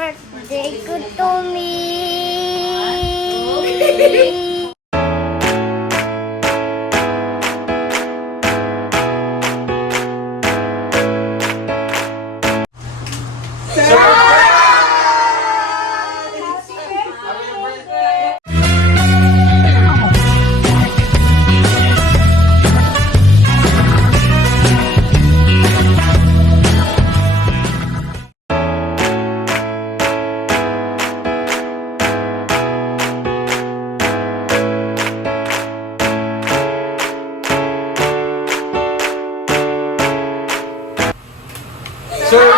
birthday ko to me. Happy birthday to you.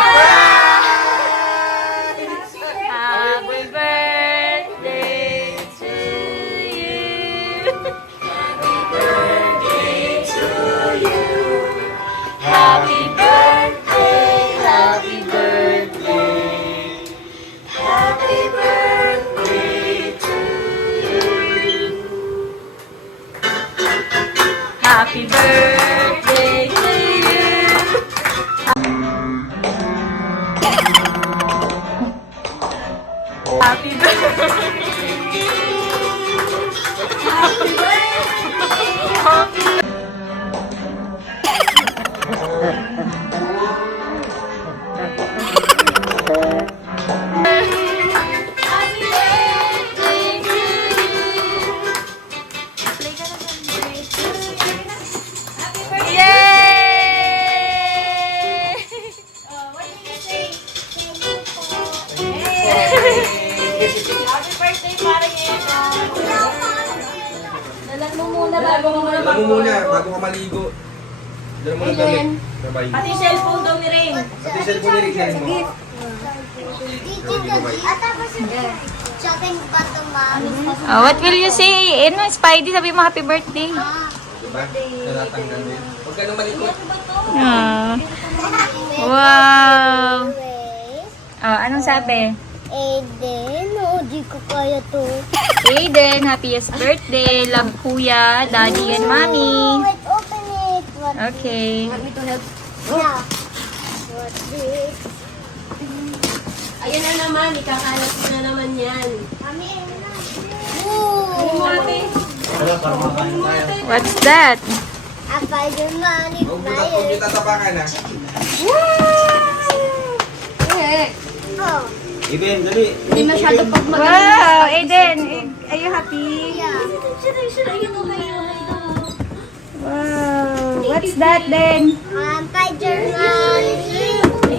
Happy birthday to you. Happy birthday, happy birthday. Happy birthday to you. Happy birthday to you. Happy Alam mo muna, bago ka maligo. Dala mo na damit. Sabay. Pati cellphone daw ni Ring. Pati cellphone ni Rick mo. At tapos sa akin pa ito, mami. What will you say? Spidey, sabi mo happy birthday. Diba? Natatanggal din. Huwag ka nang malikot. Wow. Anong sabi? Aiden, di ko kaya to. Aiden, happiest birthday. Love kuya, daddy, and mommy. Wait, open it. What Okay. Want me to help? Yeah. What this? Ayan na naman, ikakalat ko na naman yan. Mami, ayun na. Ooh. What's that? A Spider-Man is Huwag flying. niyo tatapakan ha. Oh, Iben, dali. Hindi masyado pag Wow, Aiden, are you happy? yeah. Wow, what's that then? Spider-Man.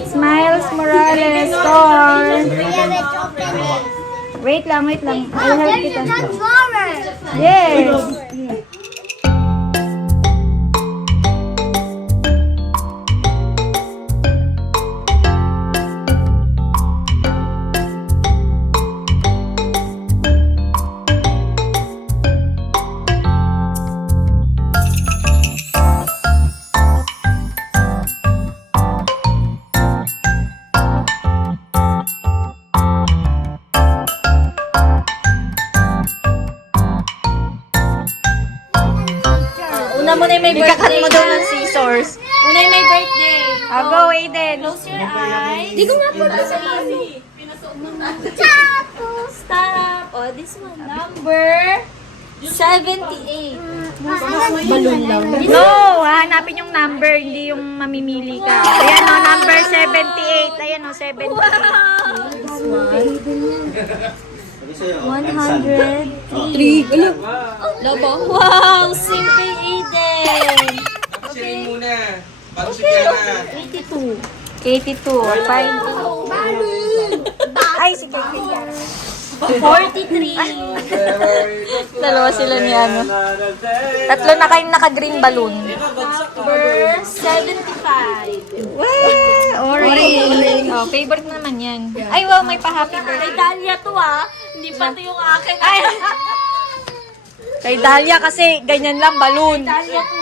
Smiles Morales store. Yeah, let's open it. Wait lang. Oh, I'll help there's kita. a Transformer. Yes. Una mo na yung may birthday. Mo daw ng scissors. Una yung may birthday. Go, Aiden. Close your eyes. Di ko nga po sa easy. Stop. Oh, this one. Number 78. Balloon lang. No, hanapin yung number, hindi yung mamimili ka. Ayan o, number 78. Ayan o, 78. 103. Labo. Wow, same kay Aiden. Tapos muna. Bago si Kiana. 82. 82. Fine. Ay, si Kay 43. Dalawa sila ni ano. Tatlo na kayong naka-green balloon. Number 75. Wow, orange. Oh, favorite mo naman yan. Ay, wow, may pa-happy Kay birthday. Dahlia to Hindi pa to yung akin. Ay! Kay Dahlia kasi ganyan lang, balloon. Dahlia to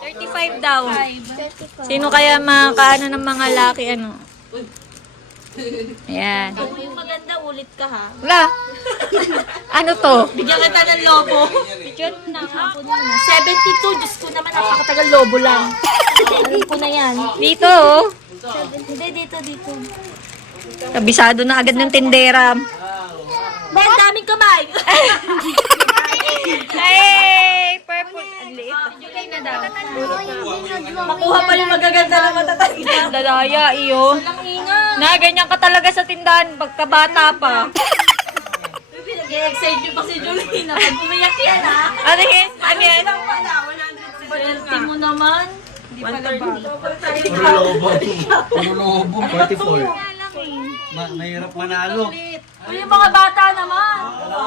35 daw. Sino kaya makaano ng mga laki ano? Ayan. Kung yung maganda, ulit ka ha. Wala. Ano to? Bigyan kita ng lobo. Bigyan mo na. 72. Diyos ko naman, napakatagal lobo lang. Alam ko na yan. Dito, oh. Hindi, dito. Kabisado na agad ng tindera. Ba't daming kamay? Ay, purple. Ang liit. July na daw. Makuha pa yung magaganda na matatanda. Lalaya, iyo. Na, ganyan ka talaga sa tindahan pagkabata pa. Pinag-excite nyo pa si Julie na pag umiyak yan ha. Ano yan? Ano yan? Swerte mo naman. Hindi pala Lobo, 44. Mahirap manalo. Uy, yung mga bata naman.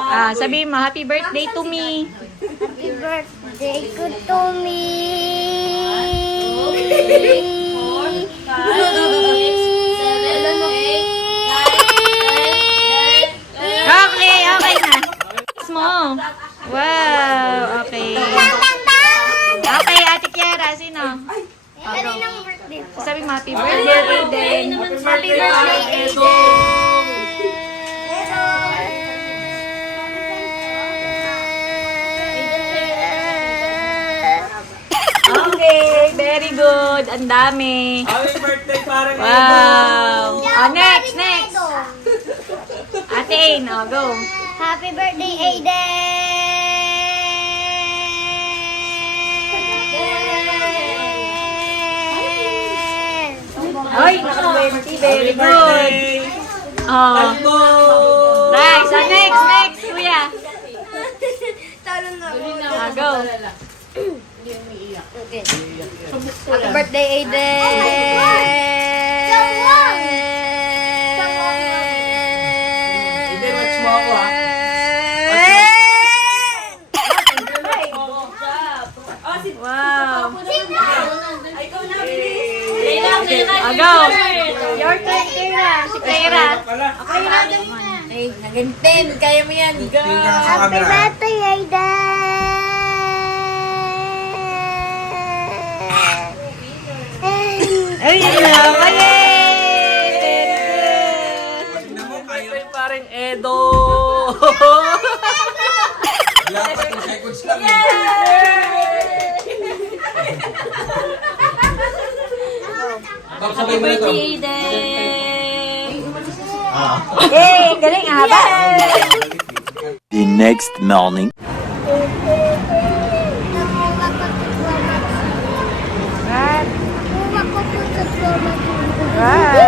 Ah, sabi mo, happy birthday to me. Happy birthday ko to me. Okay na. Mo. Wow, okay. Okay, Ate Kiara, sino? Kaninang birthday po? Sabi mo, happy birthday, Aiden. Happy birthday, Aiden! Okay, very good. Ang dami. Happy birthday, parang Wow. Oh, next. Ate Ain, oh, go. Happy birthday, Aiden! Ay, naka-20. Very good. Oh. Nice. Oh, next, kuya. Talo na. Ah, go. Okay. Happy birthday, Aiden. Hindi, watch mo ako, ha? Wow. Kailangan Ah, go. Your turn, Kira. Si Kira. Pala. Ay, nagantin. Kaya mo yan. Go. Tingin ka sa Happy camera. birthday, Aiden! Ay, yun na. Yay! Tingnan mo, kayo. Parang Edo. Wala pa 2 seconds lang eh. Bak, sabay mo na ito. Yay! Galing, haba. The next morning. Kuha ko po sa floor. Wow.